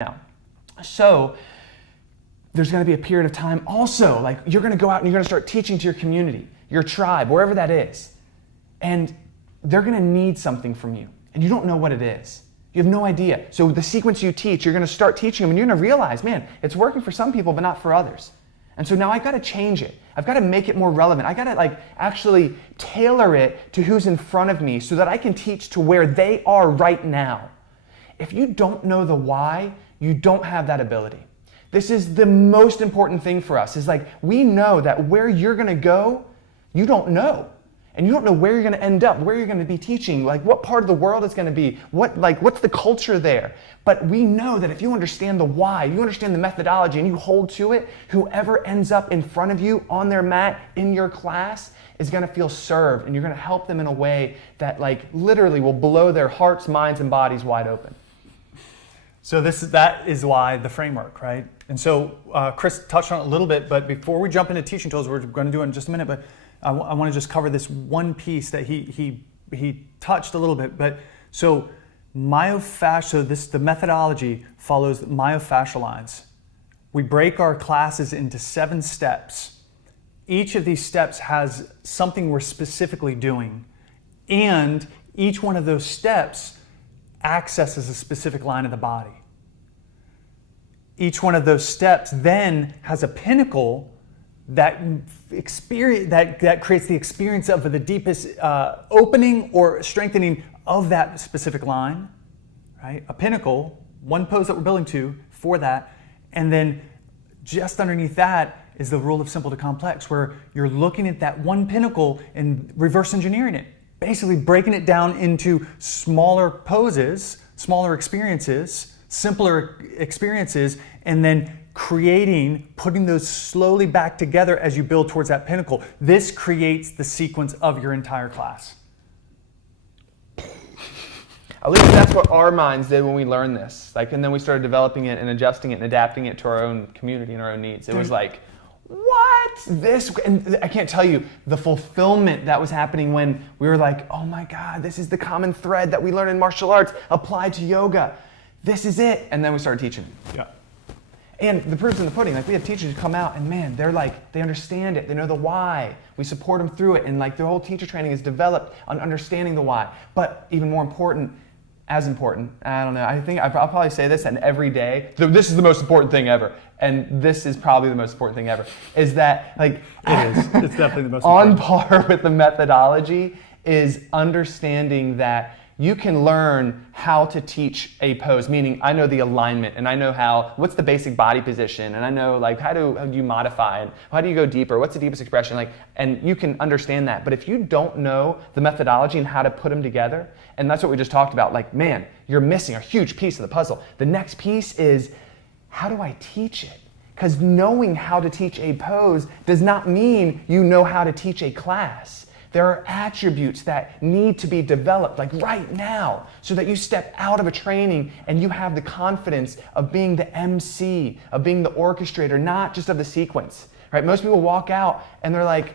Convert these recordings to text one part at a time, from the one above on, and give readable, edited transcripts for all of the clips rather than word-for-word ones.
now. So there's going to be a period of time also, like you're going to go out and you're going to start teaching to your community, your tribe, wherever that is. And they're going to need something from you. And you don't know what it is. You have no idea. So the sequence you teach, you're going to start teaching them and you're going to realize, man, it's working for some people, but not for others. And so now I've got to change it. I've got to make it more relevant. I got to actually tailor it to who's in front of me so that I can teach to where they are right now. If you don't know the why, you don't have that ability. This is the most important thing for us, is we know that where you're going to go, you don't know. And you don't know where you're going to end up, where you're going to be teaching, what part of the world it's going to be, what's the culture there. But we know that if you understand the why, you understand the methodology, and you hold to it, whoever ends up in front of you on their mat in your class is going to feel served, and you're going to help them in a way that literally will blow their hearts, minds, and bodies wide open. So that is why the framework, right? And so Chris touched on it a little bit, but before we jump into teaching tools, we're going to do it in just a minute, but I want to just cover this one piece that he touched a little bit. But so the methodology follows myofascial lines. We break our classes into 7 steps. Each of these steps has something we're specifically doing, and each one of those steps accesses a specific line of the body. Each one of those steps then has a pinnacle that creates the experience of the deepest opening or strengthening of that specific line, right? A pinnacle, one pose that we're building to for that, and then just underneath that is the rule of simple to complex, where you're looking at that one pinnacle and reverse engineering it, basically breaking it down into smaller poses, smaller experiences, simpler experiences, and then putting those slowly back together as you build towards that pinnacle. This creates the sequence of your entire class. At least that's what our minds did when we learned this. And then we started developing it and adjusting it and adapting it to our own community and our own needs. It was what? This? And I can't tell you the fulfillment that was happening when we were oh my God, this is the common thread that we learn in martial arts applied to yoga. This is it. And then we started teaching. Yeah. And the proof's in the pudding. We have teachers who come out and man, they're they understand it. They know the why. We support them through it. And their whole teacher training is developed on understanding the why. But even more important, as important, I don't know, I think I'll probably say this, and every day, this is the most important thing ever. And this is probably the most important thing ever, is that it is. It's definitely the most important. On par with the methodology is understanding that you can learn how to teach a pose, meaning I know the alignment and I know what's the basic body position, and I know how do you modify and how do you go deeper, what's the deepest expression, and you can understand that. But if you don't know the methodology and how to put them together, and that's what we just talked about, man, you're missing a huge piece of the puzzle. The next piece is, how do I teach it? Because knowing how to teach a pose does not mean you know how to teach a class. There are attributes that need to be developed right now so that you step out of a training and you have the confidence of being the MC, of being the orchestrator, not just of the sequence. Right? Most people walk out and they're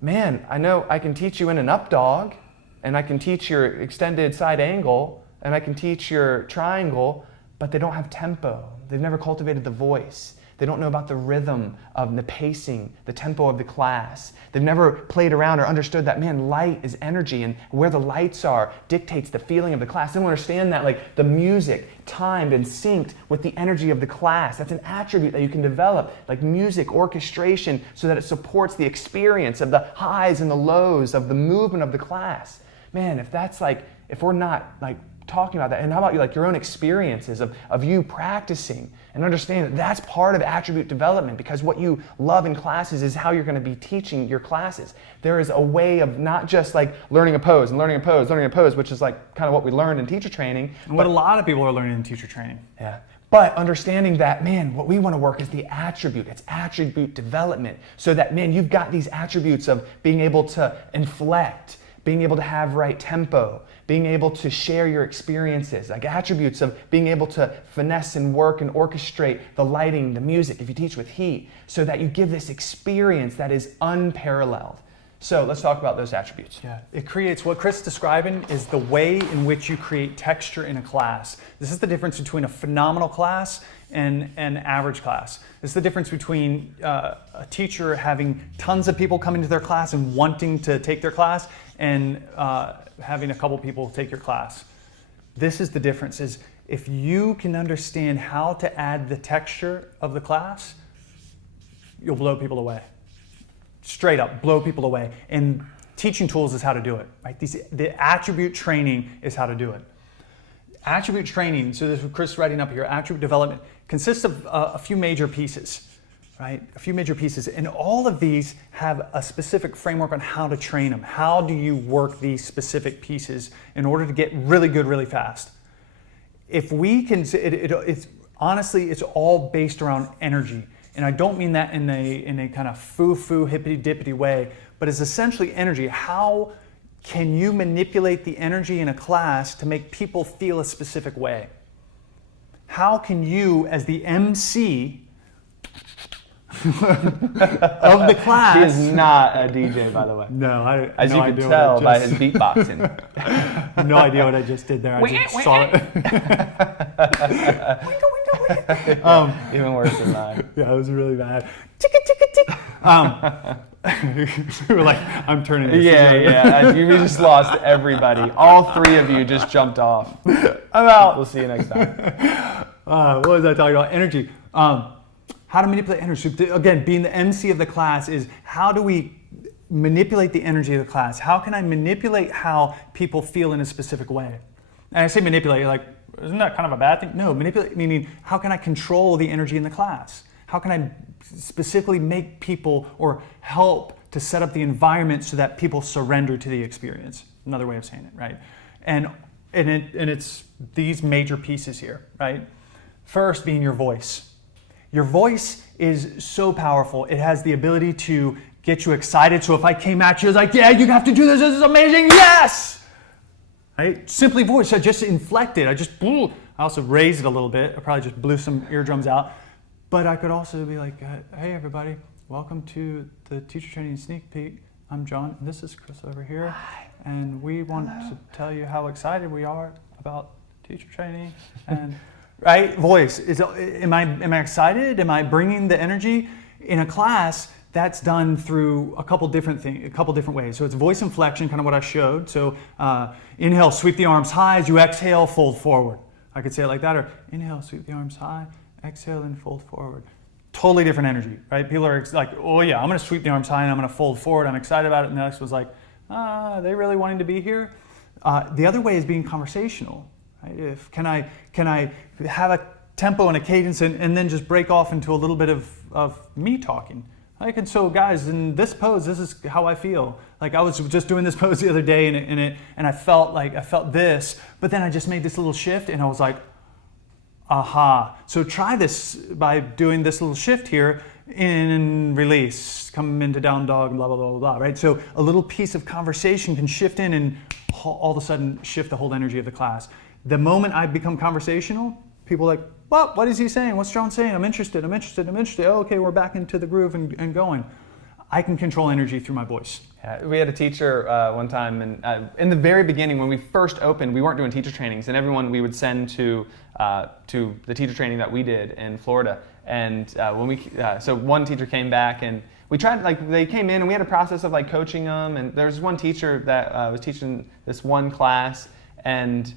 man, I know I can teach you in an up dog, and I can teach your extended side angle, and I can teach your triangle, but they don't have tempo. They've never cultivated the voice. They don't know about the rhythm of the pacing, the tempo of the class. They've never played around or understood that, man, light is energy, and where the lights are dictates the feeling of the class. They don't understand that, the music timed and synced with the energy of the class. That's an attribute that you can develop, music, orchestration, so that it supports the experience of the highs and the lows of the movement of the class. Man, if that's if we're not talking about that, and how about your own experiences of you practicing and understand that that's part of attribute development, because what you love in classes is how you're going to be teaching your classes. There is a way of not just learning a pose and learning a pose, which is kind of what we learned in teacher training. And what a lot of people are learning in teacher training. Yeah. But understanding that, man, what we want to work is the attribute. It's attribute development. So that, man, you've got these attributes of being able to inflect, being able to have right tempo, being able to share your experiences, attributes of being able to finesse and work and orchestrate the lighting, the music, if you teach with heat, so that you give this experience that is unparalleled. So let's talk about those attributes. Yeah, it creates, what Chris is describing is the way in which you create texture in a class. This is the difference between a phenomenal class and an average class. This is the difference between a teacher having tons of people coming to their class and wanting to take their class and having a couple people take your class. This is the difference, is if you can understand how to add the texture of the class, you'll blow people away. Straight up, blow people away. And teaching tools is how to do it, right? The attribute training is how to do it. Attribute training, so this is what Chris is writing up here, attribute development consists of a few major pieces, right? A few major pieces. And all of these have a specific framework on how to train them. How do you work these specific pieces in order to get really good really fast? If we can, it's honestly, it's all based around energy. And I don't mean that in a kind of foo-foo, hippity-dippity way, but it's essentially energy. How can you manipulate the energy in a class to make people feel a specific way? How can you, as the MC of the class... He is not a DJ, by the way. No, as you can tell by his beatboxing. No idea what I just did there. I just saw it. Even worse than mine. Yeah, it was really bad. We were like, I'm turning this. Yeah. You just lost everybody. All three of you just jumped off. I'm out. We'll see you next time. What was I talking about? Energy. How to manipulate energy. So again, being the MC of the class is how do we manipulate the energy of the class? How can I manipulate how people feel in a specific way? And I say manipulate, you're like, isn't that kind of a bad thing? No, manipulate meaning how can I control the energy in the class? How can I specifically make people or help to set up the environment so that people surrender to the experience? Another way of saying it, right? And it's these major pieces here, right? First being your voice. Your voice is so powerful. It has the ability to get you excited. So if I came at you, I was like, yeah, you have to do this. This is amazing. Yes! Right? Simply voice. I just inflected. I also raised it a little bit. I probably just blew some eardrums out. But I could also be like, hey, everybody. Welcome to the Teacher Training Sneak Peek. I'm John, and this is Chris over here. Hi. And we want to tell you how excited we are about teacher training. And right, voice. Am I excited? Am I bringing the energy? In a class, that's done through a couple different ways. So it's voice inflection, kind of what I showed. So inhale, sweep the arms high. As you exhale, fold forward. I could say it like that, or inhale, sweep the arms high. Exhale and fold forward. Totally different energy, right? People are like, oh yeah, I'm going to sweep the arms high and I'm going to fold forward. I'm excited about it. And the next was like, are they really wanting to be here? The other way is being conversational. Right? Can I have a tempo and a cadence and then just break off into a little bit of me talking? Like, and so guys, in this pose, this is how I feel. Like I was just doing this pose the other day and I felt this, but then I just made this little shift and I was like, aha. So try this by doing this little shift here, in and release, come into down dog, blah, blah, blah, blah, blah, right? So a little piece of conversation can shift in and all of a sudden shift the whole energy of the class. The moment I become conversational, people are like, what is he saying? What's John saying? I'm interested. Oh, okay, we're back into the groove and going. I can control energy through my voice. Yeah, we had a teacher one time, and in the very beginning, when we first opened, we weren't doing teacher trainings, and everyone we would send to the teacher training that we did in Florida. And so one teacher came back, and we tried, they came in, and we had a process of coaching them. And there was one teacher that was teaching this one class, and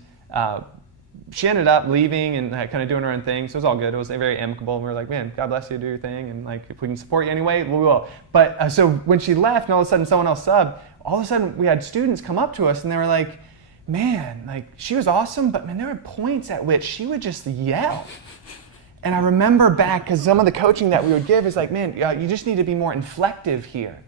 she ended up leaving and kind of doing her own thing, so it was all good. It was very amicable, and we were like, man, God bless you, do your thing, and if we can support you anyway, we will. But so when she left and all of a sudden someone else subbed, all of a sudden we had students come up to us and they were like, man, she was awesome, but man, there were points at which she would just yell. And I remember back, because some of the coaching that we would give is like, man, you just need to be more inflective here.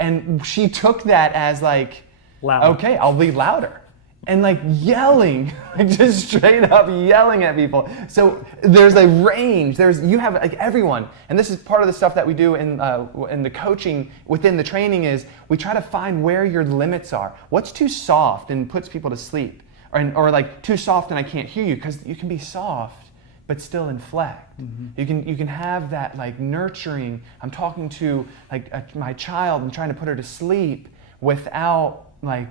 And she took that as loud. Okay, I'll be louder. And yelling, just straight up yelling at people. So there's a range. You have everyone, and this is part of the stuff that we do in the coaching within the training is we try to find where your limits are. What's too soft and puts people to sleep, or too soft and I can't hear you, because you can be soft, but still inflect. You can have that like nurturing. I'm talking to like my child and trying to put her to sleep without like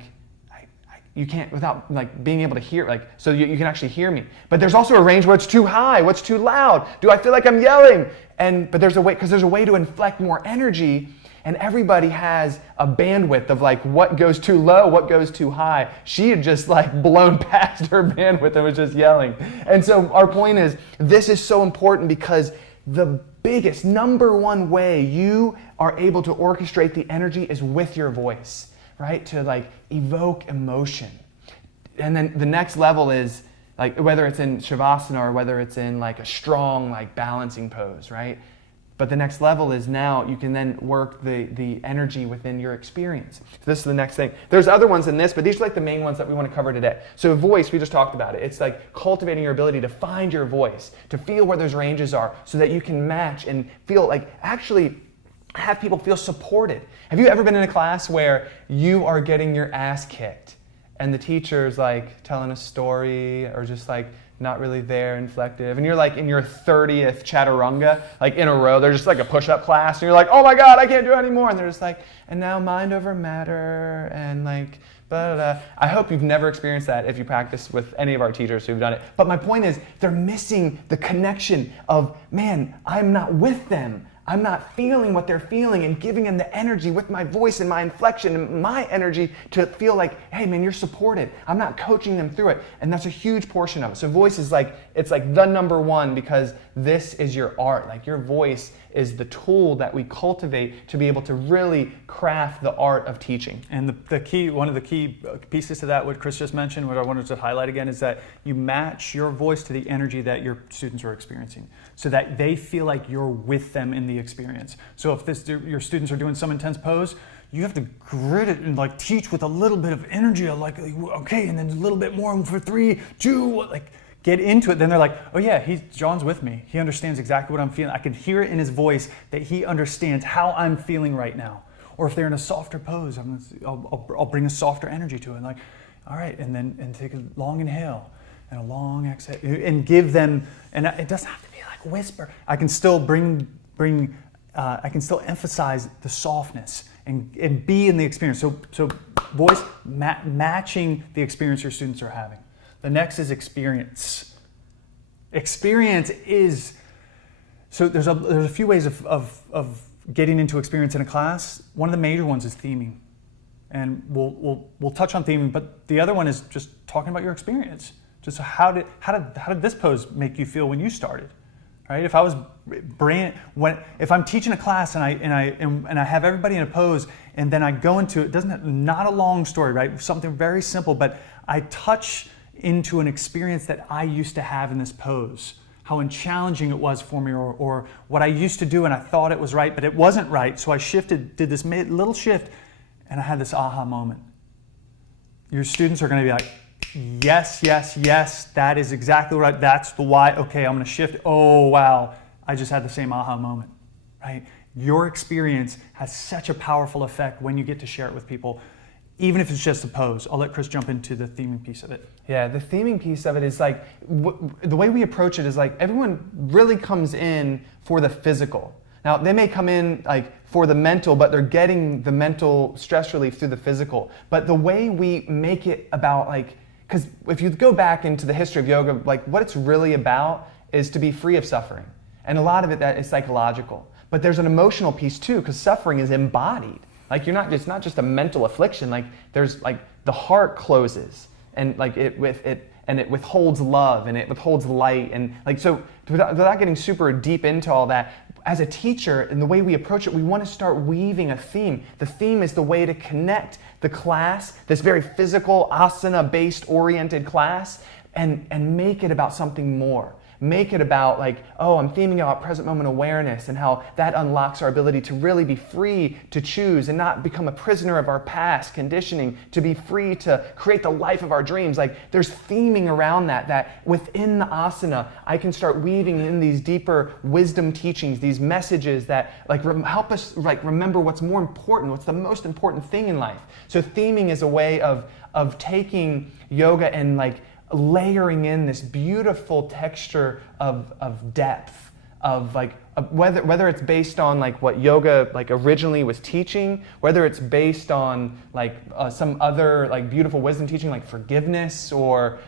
you can't without like being able to hear like so you can actually hear me. But there's also a range where it's too high, what's too loud. Do I feel like I'm yelling? But there's a way because there's a way to inflect more energy. And everybody has a bandwidth of like what goes too low, what goes too high. She had just like blown past her bandwidth and was just yelling. And so our point is, this is so important because the biggest, number one way you are able to orchestrate the energy is with your voice, right? To like evoke emotion. And then the next level is like whether it's in Shavasana or whether it's in like a strong like balancing pose, right? But the next level is now you can then work the energy within your experience. So this is the next thing. There's other ones in this, but these are like the main ones that we want to cover today. So voice, we just talked about it. It's like cultivating your ability to find your voice, to feel where those ranges are so that you can match and feel like actually have people feel supported. Have you ever been in a class where you are getting your ass kicked and the teacher's like telling a story or just like not really there, inflective, and you're like in your 30th chaturanga, like in a row, they're just like a push-up class, and you're like, oh my God, I can't do it anymore, and they're just like, and now mind over matter, and like, blah, blah, blah. I hope you've never experienced that if you practice with any of our teachers who've done it, but my point is, they're missing the connection of, man, I'm not with them. I'm not feeling what they're feeling and giving them the energy with my voice and my inflection and my energy to feel like, hey man, you're supported. I'm not coaching them through it. And that's a huge portion of it. So voice is like, it's like the number one because this is your art. Like your voice is the tool that we cultivate to be able to really craft the art of teaching. And one of the key pieces to that, what Chris just mentioned, what I wanted to highlight again, is that you match your voice to the energy that your students are experiencing so that they feel like you're with them in the experience. So if your students are doing some intense pose, you have to grit it and like teach with a little bit of energy, like, okay, and then a little bit more for 3, 2, like, get into it, then they're like, oh yeah, John's with me. He understands exactly what I'm feeling. I can hear it in his voice that he understands how I'm feeling right now. Or if they're in a softer pose, I'll bring a softer energy to it. And like, all right, and take a long inhale and a long exhale, and give them. And it doesn't have to be like whisper. I can still I can still emphasize the softness and be in the experience. So voice matching the experience your students are having. The next is experience. Experience is, so there's a few ways of getting into experience in a class. One of the major ones is theming. And we'll touch on theming, but the other one is just talking about your experience. Just how did this pose make you feel when you started? Right? If I'm teaching a class and I have everybody in a pose and then I go into it, not a long story, right? Something very simple, but I touch into an experience that I used to have in this pose, how challenging it was for me, or what I used to do and I thought it was right, but it wasn't right. So I did this little shift, and I had this aha moment. Your students are going to be like, yes, yes, yes, that is exactly right. That's the why. Okay, I'm going to shift. Oh, wow, I just had the same aha moment, right? Your experience has such a powerful effect when you get to share it with people, even if it's just a pose. I'll let Chris jump into the theming piece of it. Yeah, the theming piece of it is like, the way we approach it is like, everyone really comes in for the physical. Now, they may come in like for the mental, but they're getting the mental stress relief through the physical. But the way we make it about like, because if you go back into the history of yoga, like what it's really about is to be free of suffering. And a lot of it that is psychological. But there's an emotional piece too, because suffering is embodied. Like it's not just a mental affliction. Like there's like the heart closes, and like it withholds love and it withholds light, and like so without getting super deep into all that. As a teacher, and the way we approach it, we want to start weaving a theme. The theme is the way to connect the class, this very physical, asana-based oriented class, and make it about something more. Make it about like, oh, I'm theming about present moment awareness and how that unlocks our ability to really be free to choose and not become a prisoner of our past conditioning, to be free to create the life of our dreams. Like there's theming around that within the asana, I can start weaving in these deeper wisdom teachings, these messages that like help us like remember what's more important, what's the most important thing in life. So theming is a way of taking yoga and like layering in this beautiful texture of depth, of like whether it's based on like what yoga like originally was teaching, whether it's based on like some other like beautiful wisdom teaching like forgiveness or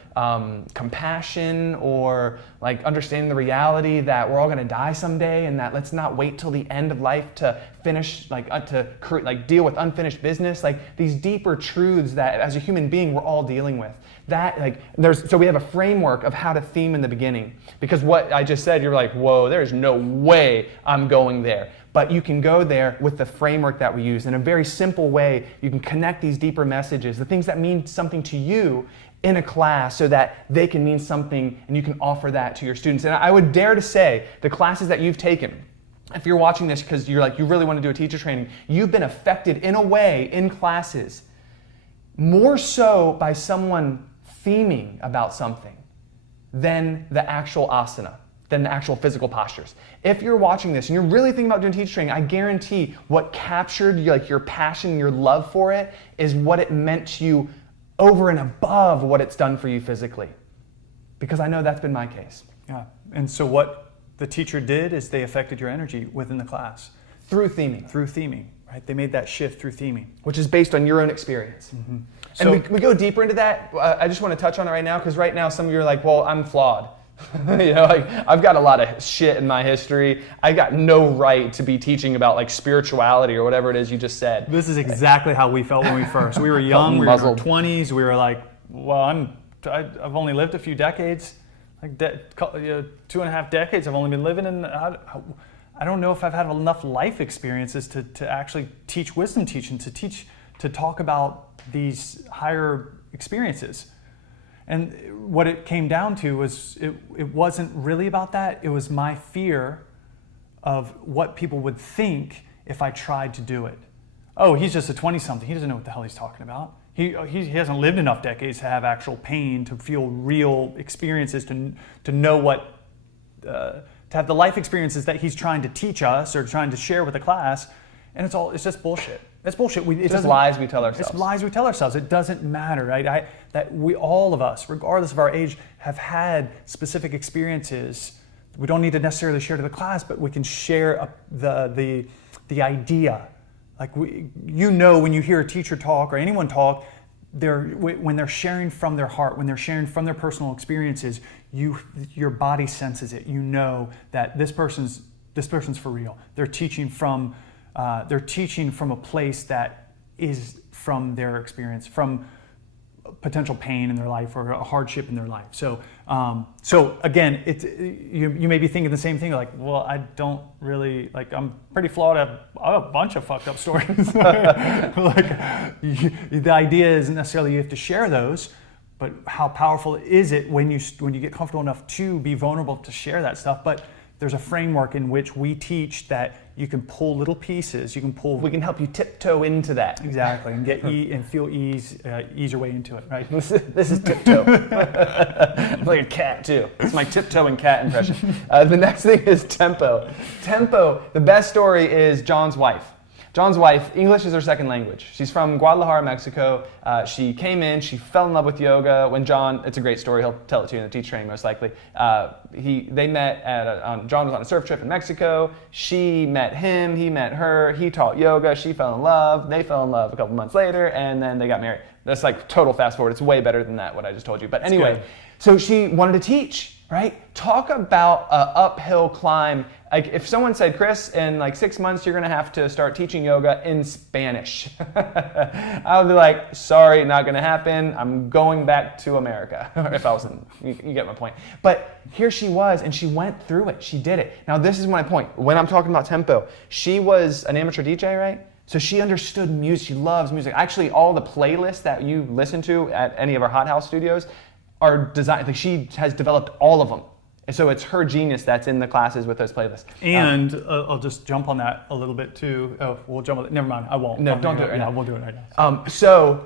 compassion, or like understanding the reality that we're all going to die someday, and that let's not wait till the end of life to finish like deal with unfinished business, like these deeper truths that as a human being we're all dealing with. That like so we have a framework of how to theme in the beginning, because what I just said, you're like, whoa, there's no way I'm going there. But you can go there with the framework that we use. In a very simple way, you can connect these deeper messages, the things that mean something to you in a class, so that they can mean something and you can offer that to your students. And I would dare to say the classes that you've taken, if you're watching this because you're like, you really want to do a teacher training, you've been affected in a way in classes more so by someone theming about something than the actual asana, than the actual physical postures. If you're watching this and you're really thinking about doing teacher training, I guarantee what captured your passion, your love for it, is what it meant to you over and above what it's done for you physically. Because I know that's been my case. Yeah. And so what the teacher did is they affected your energy within the class. Through theming. Through theming, right? They made that shift through theming. Which is based on your own experience. Mm-hmm. And we go deeper into that. I just want to touch on it right now, because right now some of you are like, well, I'm flawed. Like I've got a lot of shit in my history. I got no right to be teaching about like spirituality or whatever it is you just said. This is exactly how we felt when we first. We were young, we were in our 20s. We were like, well, I've only lived a few decades, like 2.5 decades. I've only been living in. I don't know if I've had enough life experiences to actually teach wisdom teaching, to talk about these higher experiences. And what it came down to was it wasn't really about that. It was my fear of what people would think if I tried to do it. Oh, he's just a 20-something. He doesn't know what the hell he's talking about. He hasn't lived enough decades to have actual pain, to feel real experiences, to know what, to have the life experiences that he's trying to teach us or trying to share with the class. And it's just bullshit. It's bullshit. It's just lies we tell ourselves. It's lies we tell ourselves. It doesn't matter, right? That we, all of us, regardless of our age, have had specific experiences. We don't need to necessarily share to the class, but we can share the idea. Like when you hear a teacher talk or anyone talk, when they're sharing from their heart, when they're sharing from their personal experiences, your body senses it. You know that this person's for real. They're teaching from a place that is from their experience, from potential pain in their life or a hardship in their life. So again, you may be thinking the same thing, like, well, I don't really, like, I'm pretty flawed. I have a bunch of fucked up stories. The idea isn't necessarily you have to share those, but how powerful is it when you get comfortable enough to be vulnerable to share that stuff. But there's a framework in which we teach that you can pull little pieces. We can help you tiptoe into that. Exactly, and and feel ease your way into it. Right. This is tiptoe. I'm like a cat too. It's my tiptoeing cat impression. The next thing is tempo. Tempo. The best story is John's wife. John's wife, English is her second language. She's from Guadalajara, Mexico. She came in, she fell in love with yoga when John, it's a great story, he'll tell it to you in the teacher training most likely. They met John was on a surf trip in Mexico. She met him, he met her, he taught yoga, she fell in love, they fell in love a couple months later, and then they got married. That's like total fast forward. It's way better than that, what I just told you. But anyway, so she wanted to teach, right? Talk about an uphill climb. Like if someone said, Chris, in like 6 months, you're gonna have to start teaching yoga in Spanish. I would be like, sorry, not gonna happen. I'm going back to America. If I wasn't, you get my point. But here she was, and she went through it. She did it. Now this is my point. When I'm talking about tempo, she was an amateur DJ, right? So she understood music. She loves music. Actually, all the playlists that you listen to at any of our Hot House studios are designed, like she has developed all of them. And so it's her genius that's in the classes with those playlists. And I'll just jump on that a little bit too. Oh, we'll jump on it. Never mind, I won't. No, don't do it right now. We'll do it right now. So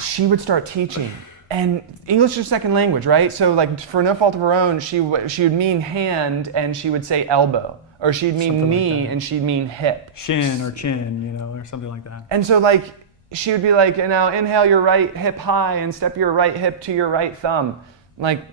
she would start teaching. And English is her second language, right? So like for no fault of her own, she would mean hand and she would say elbow. Or she'd mean knee and she'd mean hip. Shin or chin, or something like that. And so like, she would be like, now inhale your right hip high and step your right hip to your right thumb. Like,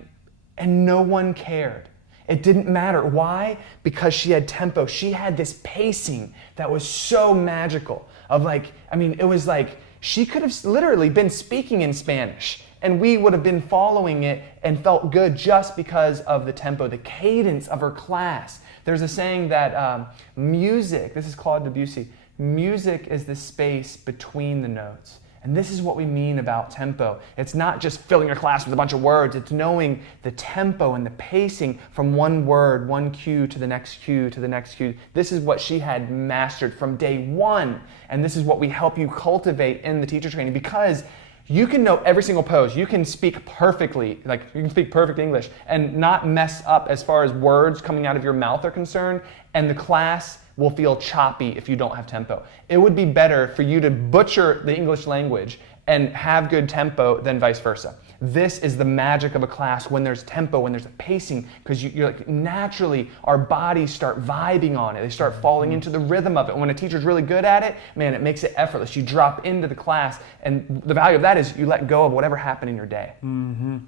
and no one cared. It didn't matter. Why? Because she had tempo. She had this pacing that was so magical. Of like, I mean, it was like she could have literally been speaking in Spanish and we would have been following it and felt good just because of the tempo, the cadence of her class. There's a saying that music, this is Claude Debussy, music is the space between the notes. And this is what we mean about tempo. It's not just filling your class with a bunch of words, it's knowing the tempo and the pacing from one word, one cue to the next cue to the next cue. This is what she had mastered from day one. And this is what we help you cultivate in the teacher training, because you can know every single pose. You can speak perfectly, like you can speak perfect English and not mess up as far as words coming out of your mouth are concerned. And the class will feel choppy if you don't have tempo. It would be better for you to butcher the English language and have good tempo than vice versa. This is the magic of a class when there's tempo, when there's a pacing, because you're like, naturally our bodies start vibing on it. They start falling into the rhythm of it. When a teacher's really good at it, man, it makes it effortless. You drop into the class, and the value of that is you let go of whatever happened in your day. Mm-hmm.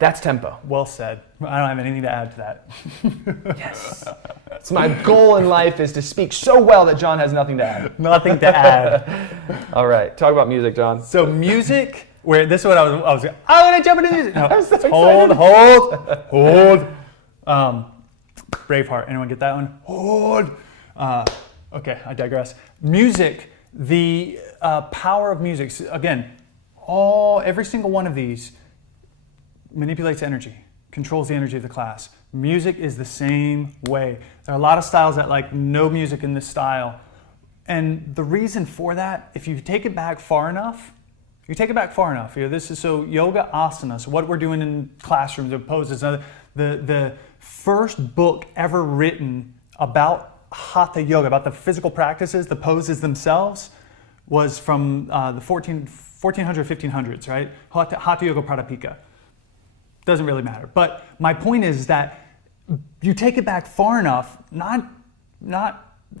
That's tempo. Well said. I don't have anything to add to that. Yes. So my goal in life is to speak so well that John has nothing to add. Nothing to add. All right, talk about music, John. So music, where this is what I'm gonna jump into music. No, I'm so hold. Braveheart. Anyone get that one? Hold. Okay, I digress. Music, the power of music. So again, every single one of these manipulates energy, controls the energy of the class. Music is the same way. There are a lot of styles that like no music in this style. And the reason for that, if you take it back far enough, this is so yoga asana. So what we're doing in classrooms of poses. The first book ever written about hatha yoga, about the physical practices, the poses themselves, was from the 1400s, 1500s, right? Hatha Yoga Pradipika. Doesn't really matter. But my point is that you take it back far enough, not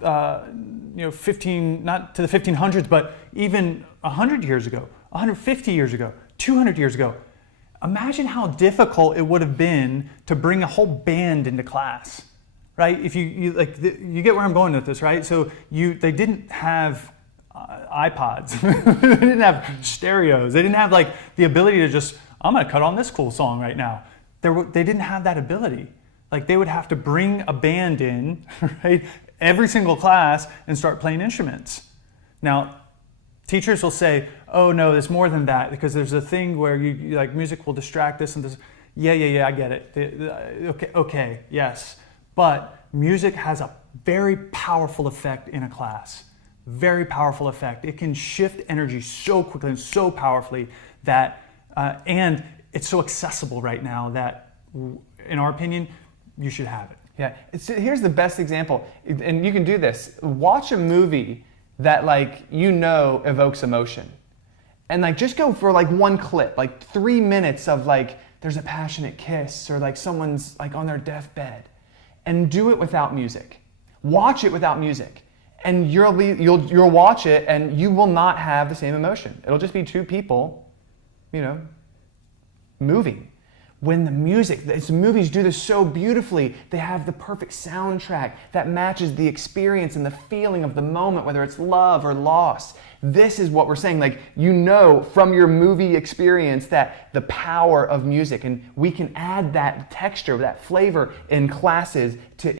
to the 1500s, but even 100 years ago, 150 years ago, 200 years ago. Imagine how difficult it would have been to bring a whole band into class, right? If you get where I'm going with this, right? So they didn't have iPods, they didn't have stereos, they didn't have like the ability to just, I'm gonna cut on this cool song right now. They didn't have that ability. Like they would have to bring a band in, right? Every single class and start playing instruments. Now, teachers will say, oh no, there's more than that, because there's a thing where you like music will distract this and this. Yeah, I get it. Okay, yes. But music has a very powerful effect in a class. Very powerful effect. It can shift energy so quickly and so powerfully that, and it's so accessible right now that, in our opinion, you should have it. Yeah, here's the best example, and you can do this. Watch a movie that evokes emotion. And like just go for like one clip, like 3 minutes of like there's a passionate kiss or like someone's like on their deathbed, and do it without music. Watch it without music. And you'll watch it and you will not have the same emotion. It'll just be two people, moving. When the movies do this so beautifully, they have the perfect soundtrack that matches the experience and the feeling of the moment, whether it's love or loss. This is what we're saying, from your movie experience that the power of music, and we can add that texture, that flavor in classes to